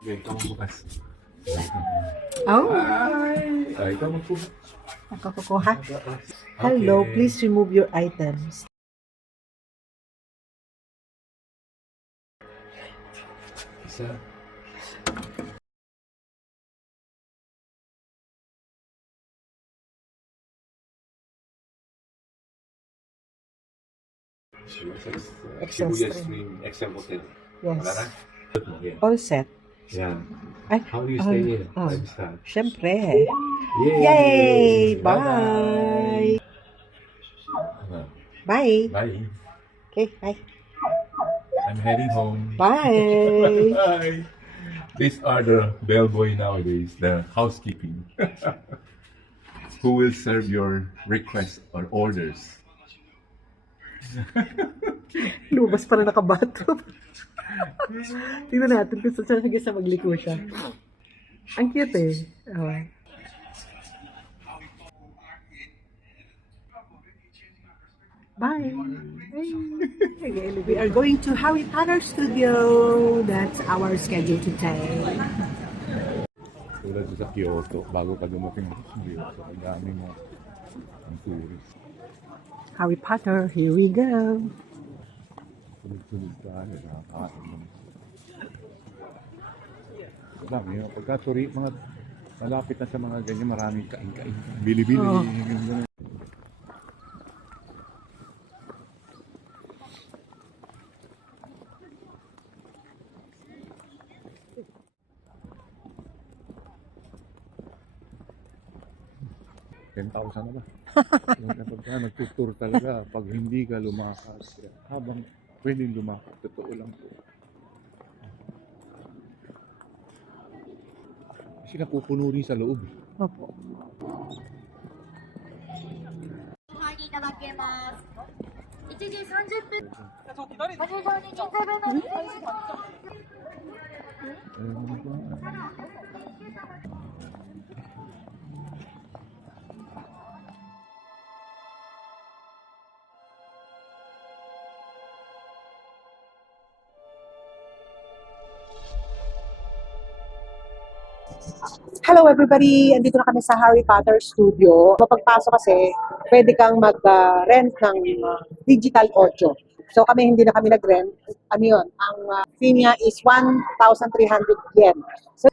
Okay, ikaw magbukas. Oh, Ikaw magbukas. ako kukuha. Hello, please remove your items. Isa. Excel Shibuya stream. Stream, Excel Hotel. Yes. Wala na? Yeah. All set. Yeah. Ay, How do you stay here? oh. 5-star. Syempre. Yay! Yay! Bye-bye! Bye. Bye. Okay, bye. I'm heading home. Bye. Bye. These are the bellboy nowadays, the housekeeping. Who will serve your requests or orders? Lumabas pa na nakabathrobe. Tingnan natin kung saan siya magliko siya. Ang cute eh. Oh. Bye. We are going to Harry Potter Studio. That's our schedule today. Tulad sa Kyoto, bago ka dumating sa Kyoto, ang dami mo ang tourist. Harry Potter, here we go. Tulad-tulad ka, nakakain mo. Dami, pagka mga malapit na sa mga ganyan, maraming kain-kain. Bili-bili. Oh. Ganyan. $10,000 na ba? Pagka nagtutur talaga, pag hindi ka lumakas, habang pwedeng lumakas, totoo lang po. Kasi napupuno rin sa loob. Opo. 入りいただけます。1時30分。ご入場に人数分のお願いします。 Hello everybody! Andito na kami sa Harry Potter Studio. Mapagpasok kasi, pwede kang mag-rent ng digital audio. So kami hindi na kami nag-rent. Ano yun? Ang fee niya is 1,300 yen.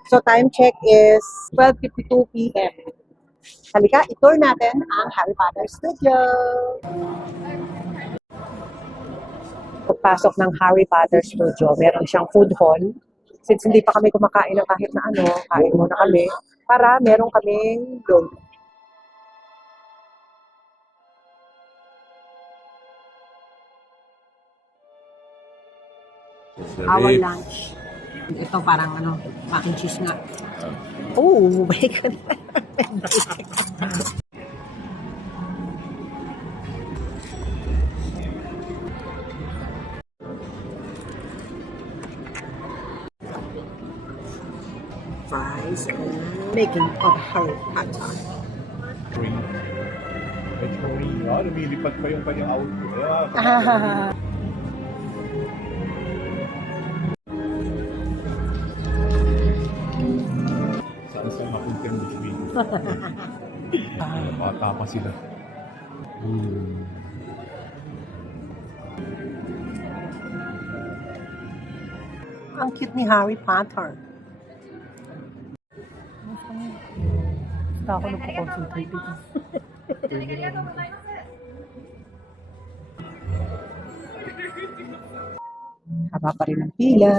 So time check is 12:52 p.m. Halika, i-tour natin ang Harry Potter Studio. Pagpasok ng Harry Potter Studio, meron siyang food hall. Since hindi pa kami kumakain ng kahit na ano, kain muna kami para meron kaming load. Our lunch. Ito parang ano, mac and cheese nga. Oh, bacon. Fries and making of Harry Potter. Lumilipad pa yung kanyang outfit. Saan mapunta yung Bishwin? Bata pa sila. Ang cute ni Harry Potter. Basta ako nagpo-concentrate dito. Haba pa rin ang pila.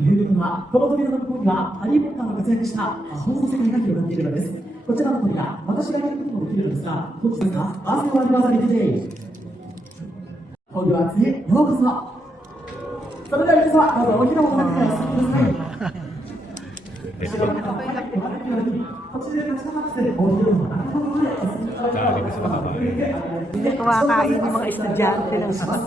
ということは、この扉の向こうにはハリー・ポッターが活躍した魔法の世界が広がっているのです。こちらの扉、私がやることもできるのですが、どっちですか？アーセナルアニバーサリーデー。ホグワーツへようこそ。それでは皆様、どうぞおひなもの中にお進みください。途中で立ち止まっておひなもの中の方へお進みいただければと思います。 Kumakain yung mga estudyante ng school.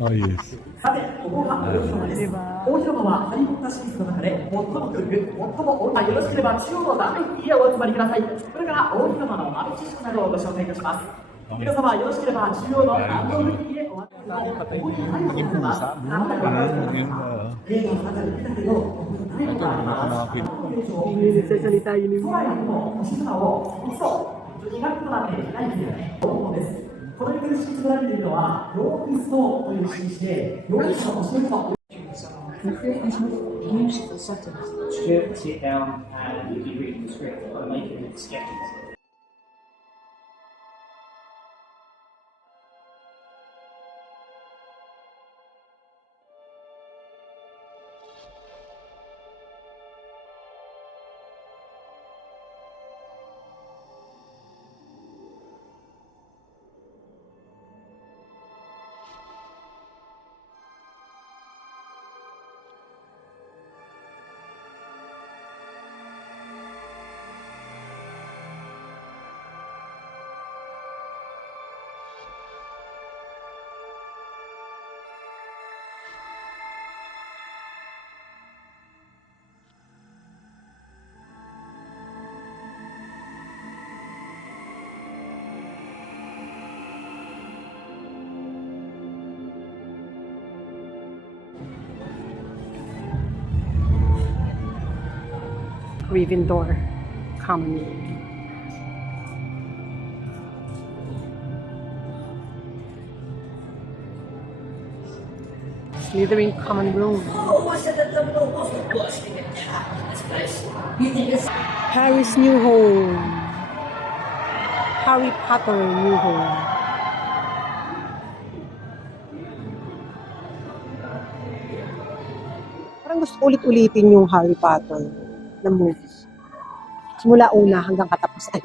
Oh, yes. さて、ここが大広間です。大広間はハリー・ポッターシリーズの中で最も古く、最も大きい。よろしければ中央の第1位へお集まりください。これから大広間の豆知識などをご紹介いたします。皆様、よろしければ中央のランドルームへお集まりください。ここに入っています。あなたが映画の中で見たけど、誰かがNagsasalita yun yung 空よりも星空をいっそ描くとなって描いているものです。この色に敷き詰められているのはヨークストーンという印で、ヨークスの星の Beautiful sentence. Should sit down and you'd be reading the script or making sketches. Gryffindor common room. Slytherin common room. Harry's new home. Harry Potter new home. Parang gusto ulit-ulitin yung Harry Potter na movies. Simula una hanggang katapusan.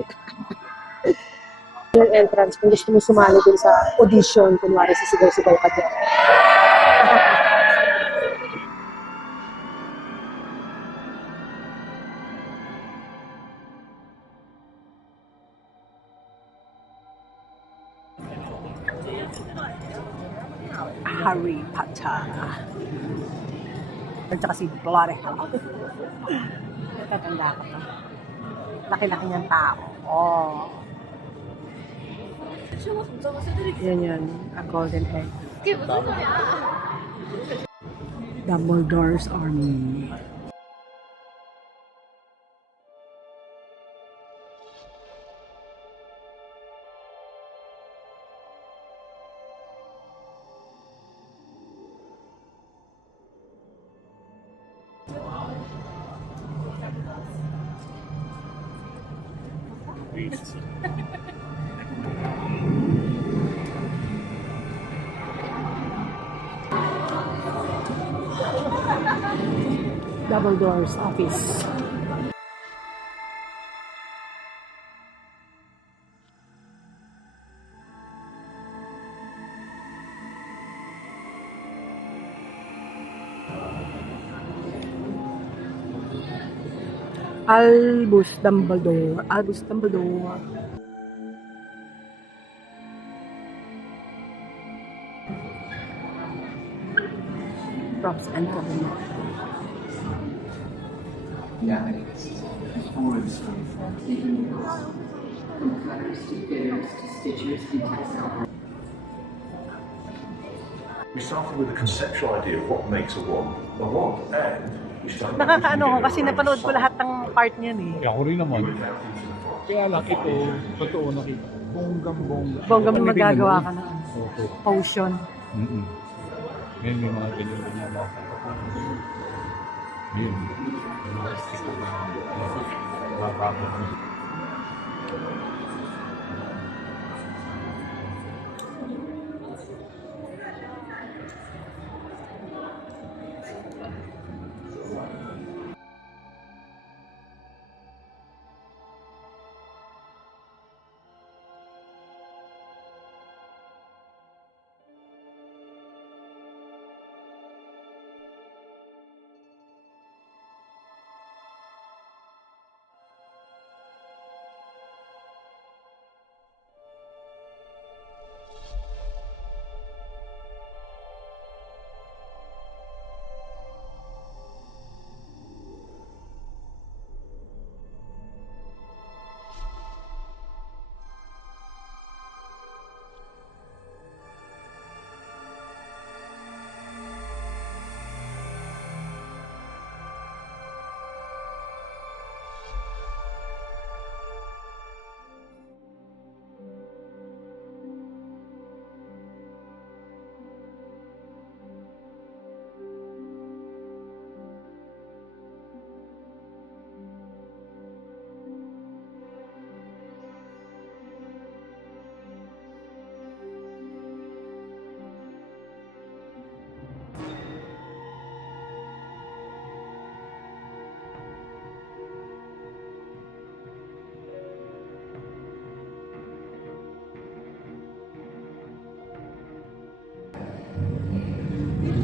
Yung entrance, kung gusto mo sumali din sa audition, kunwari sisigaw-sigaw ka dyan. Harry Potter. At saka si Bloody Hell. Natatanda ka pa. Laki-laki niyang tao. Oh. Yan. A golden egg. Dumbledore's Army. Dumbledore's office. Albus Dumbledore. Props and cabinet. We started with a conceptual idea of what makes a wand, and we started Nakakaano ko kasi napanood ko lahat ng part niyan eh. Kaya ako rin naman. Kaya lang ito, totoo nakita. Bonggang-bongga. Bonggang magagawa ka na. Opo. Potion. Ngayon may mga ganyan-ganyan na. Ngayon.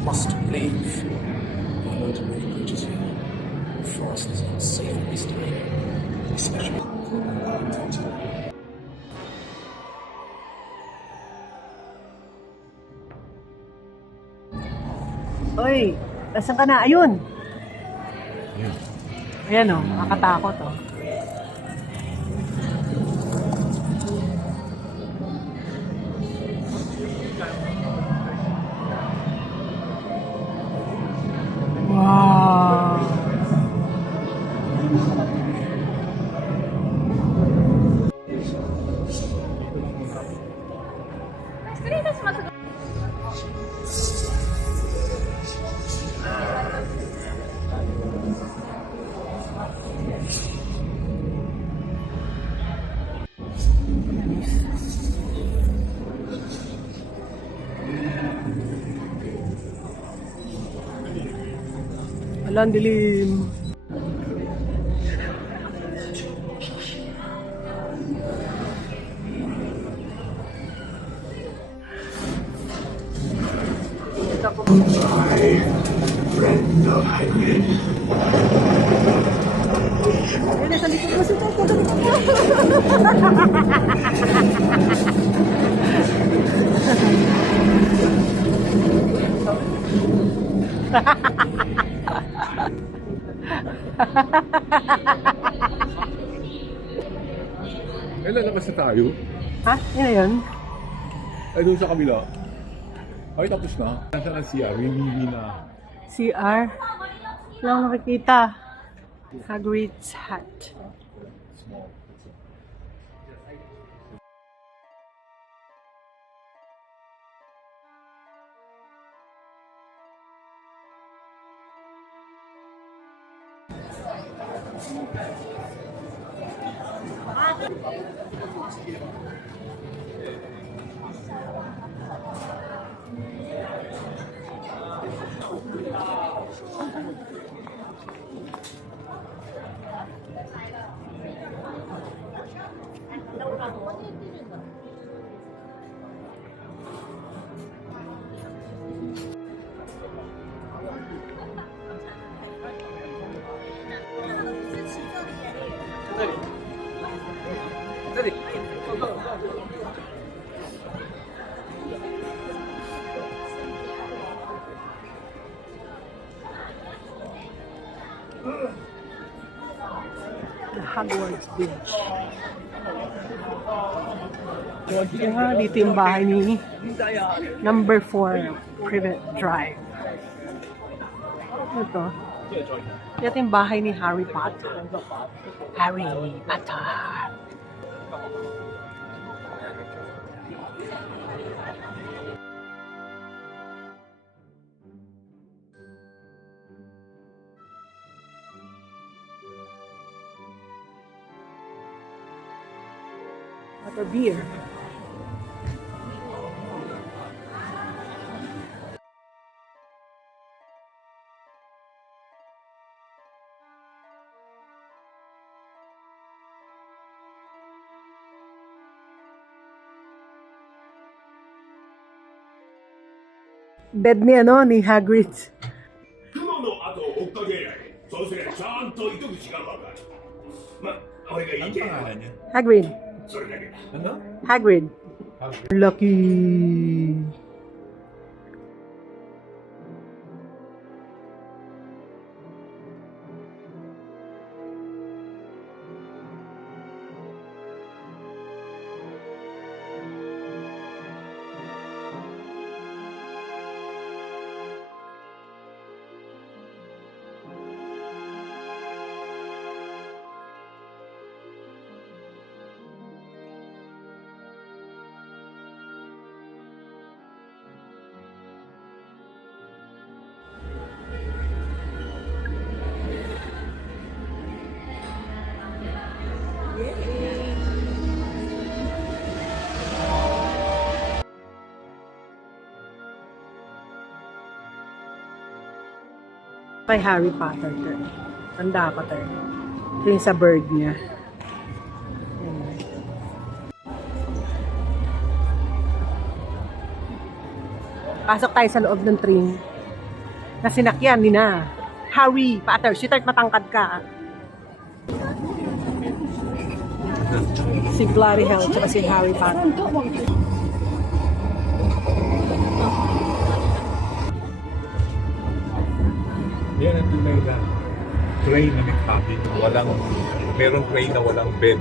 must leave. I learned to make bridges here. The forest is unsafe at this time, especially. Oy, nasan ka na? Ayun. Ayan o, nakakatakot o. Wow! Wala, ang dilim. Friend of Hagrid. Ayun, nasa likod mo si Toto. Sa likod mo. Eh, lalabas na tayo. Ha? Yun na yun? Ay, doon sa kabila. Ay, tapos na. Nasaan ang CR? Hindi na. CR. Lang nakikita. Hagrid's hat. The Hogwarts Bridge. Yeah, dito yung bahay ni number 4 Privet Drive. Ito. Ito yung bahay ni Harry Potter. Harry Potter. What a beer. Bed ni ano, ni Hagrid. 雲の後を追っかけりゃいい。そうすりゃちゃんと糸口がわかる。ま、俺が言いてえのは Hagrid. それだけだ。 Ano? Hagrid. Lucky. Kay Harry Potter to. Tanda ko to. Ito yung sa bird niya. Ayan. Pasok tayo sa loob ng train. na sinakyan ni na Harry Potter. Sweetheart, matangkad ka. Si Bloody Hell, tsaka si Harry Potter. Yan ang tunay na train na may cabin. Merong train na walang bed.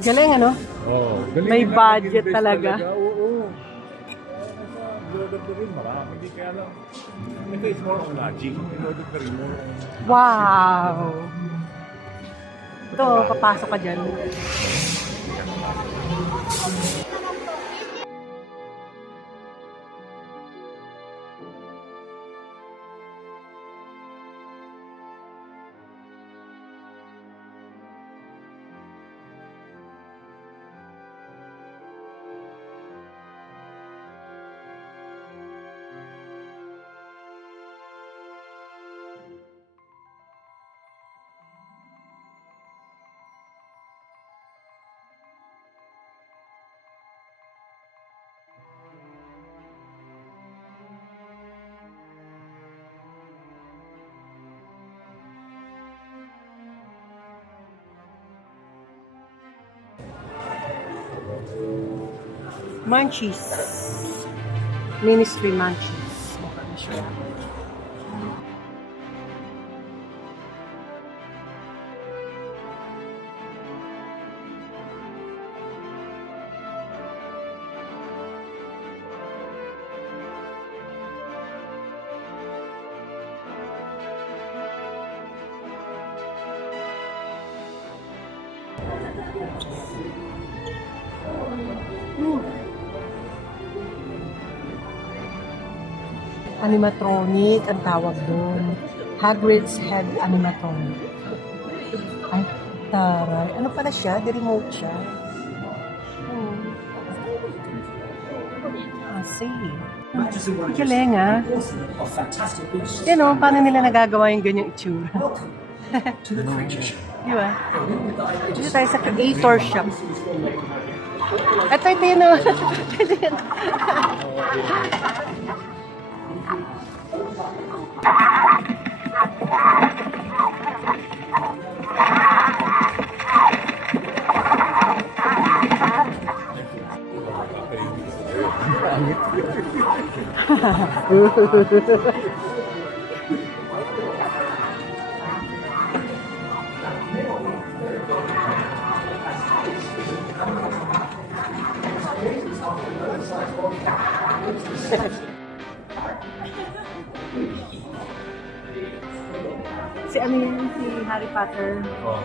Galing, ano? Oh, galing May na, budget nag-invest talaga. Oo. Loaded na rin, marami. Hindi kaya lang. Ito is more on lodging. Loaded na rin more on... Wow! Ito, papasok ka dyan. Munchies. Ministry Munchies. Mukha na siya. Animatronic ang tawag doon. Hagrid's Head Animatronic. Ay, taray. Ano pala siya? The remote siya. See. Galing, ah. Yan o, paano nila nagagawa yung ganyang itsura? Di ba? Dito tayo sa creator shop. Ito yun o. Ito yun. Si ano yun? Si Harry Potter. Oh.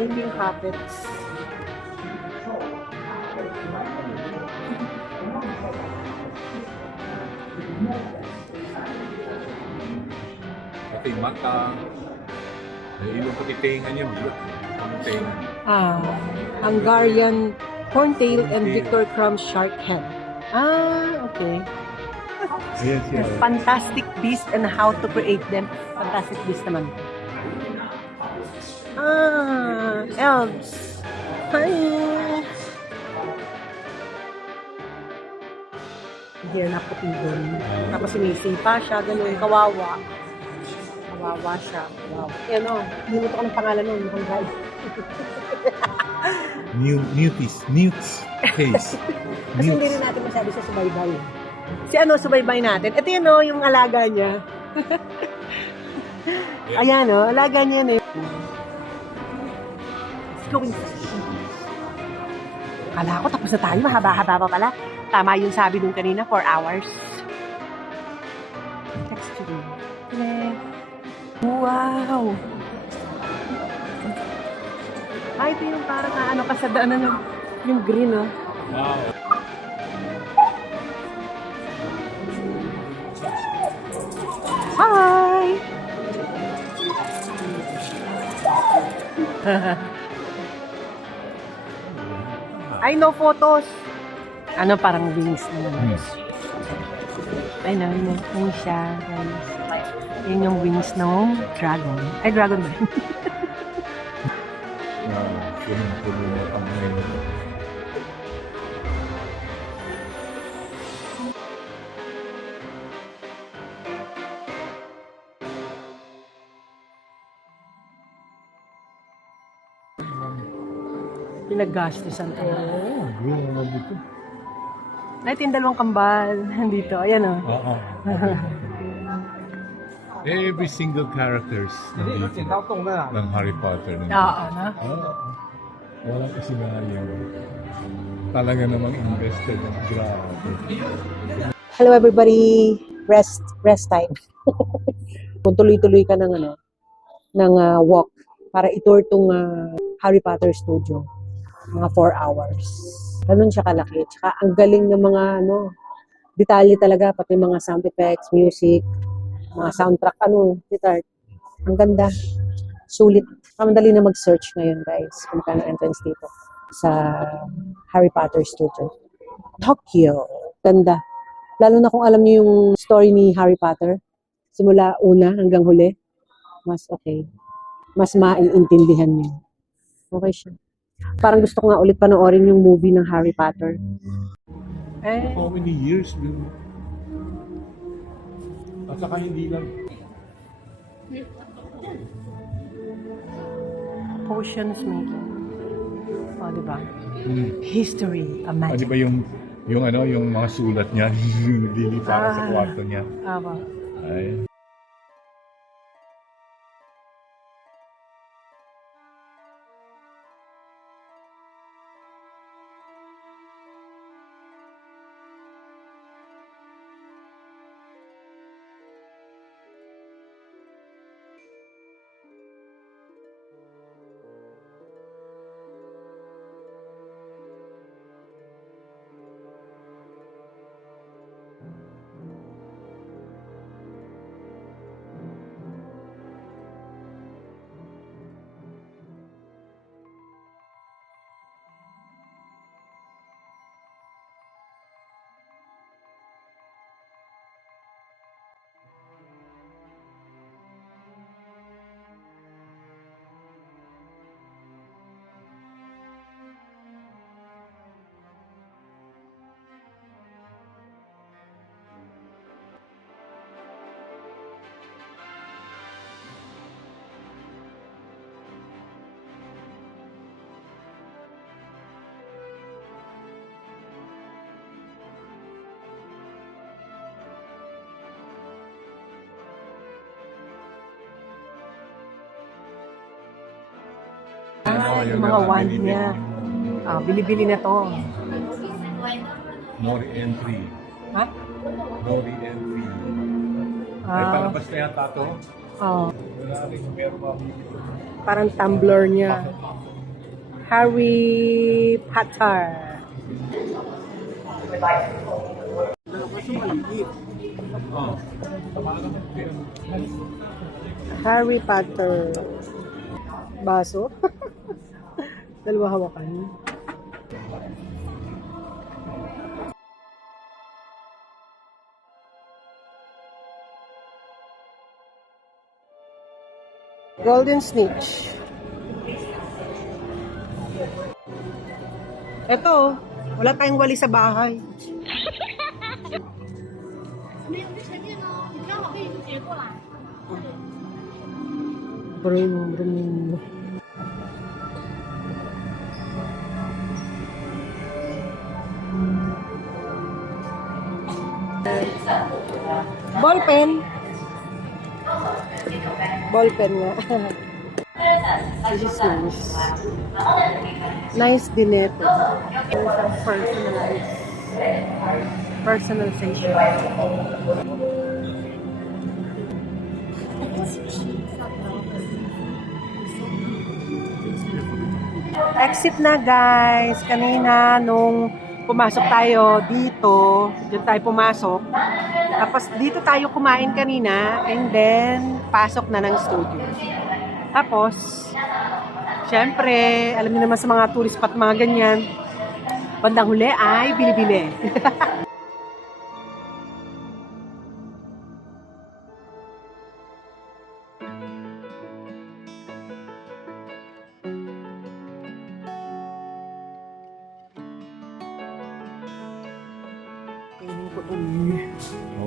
Yun yung puppets. Pati mata. May ilong pati tenga niya. Ang tenga. Hungarian Horntail and Victor Crumb Shark Head. Okay. Yes, yes. Fantastic Beast and How to Create Them. Fantastic Beast naman. Elves. Hi! Hindi na puti doon. Tapos sinisipa siya, ganun, kawawa. Kawawa siya. Wow. Yan o, hinuto ko ng pangalan nun, mukhang guys. Newts face. Kasi hindi rin natin masabi sa subaybay. Si ano, subaybay natin. Ito yun o, yung alaga niya. Ayan o, alaga niya na yun. Let's go inside. Kala ko tapos na tayo, mahaba-haba pa pala. Tama yung sabi nung kanina, 4 hours. Texture. Wow! Ay, ito yung parang ano ka sa daanan yung green, oh. Wow. Hi! I know photos. Ano, parang wings naman. Ay, no, yun siya, guys. Yun yung wings ng dragon. Ay, dragon ba? Puno na kami ngayon. Pinaggastusan to. Oo, green na dito. Ito yung dalawang kambal dito. Ayan o. Oo. Every single characters nandito ng Harry Potter. Oo, no? Walang isingayo. Talaga namang invested. Grabe. Hello everybody. Rest time. Kung tuloy-tuloy ka ng walk para itour tong Harry Potter Studio. Mga 4 hours. Ganun siya kalaki. Tsaka ang galing ng mga detalye talaga, pati mga sound effects, music, mga soundtrack, guitar. Ang ganda. Sulit. Madali na mag-search ngayon, guys, kung kano entrance dito sa Harry Potter Studio. Tokyo. Ganda. Lalo na kung alam niyo yung story ni Harry Potter, simula una hanggang huli, mas okay. Mas maiintindihan niyo. Okay siya. Parang gusto ko nga ulit panoorin yung movie ng Harry Potter. How many years, Bill? At saka hindi lang. Potions making. O, diba? History, a magic. Di ba yung mga sulat niya, lili para sa kwarto niya. Aba. Ay. Yung mga wand niya. Bili-bili na to. No re-entry. Ha? No re-entry. Ay, palabas na yata to. Wala rin meron mabibili. Parang tumbler niya. Harry Potter. Harry Potter. Baso. Dalawa hawakan. Golden Snitch. Eto, wala tayong wali sa bahay. Brum, brum. Ballpen. Ballpen nga. This is nice. Nice din ito. Personalized. Personalization. Exit na guys. Kanina nung pumasok tayo dito, dyan tayo pumasok. Tapos dito tayo kumain kanina and then pasok na ng studio. Tapos, syempre, alam niyo naman sa mga tourist spot mga ganyan, Bandang huli ay bili-bili.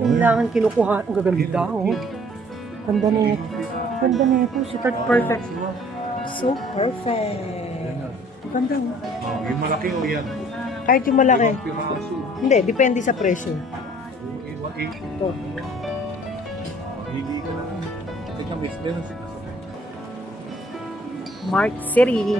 Kailangan kinukuha. Ang gaganda, oh. Ganda na ito. Ganda na ito. Sitat perfect. So perfect. Ganda, oh. Yung malaki o yan? Kahit yung malaki. Piraso. Hindi, depende sa presyo. Ito. Hindi ka na. Teka, miss, meron sila sa Mart City.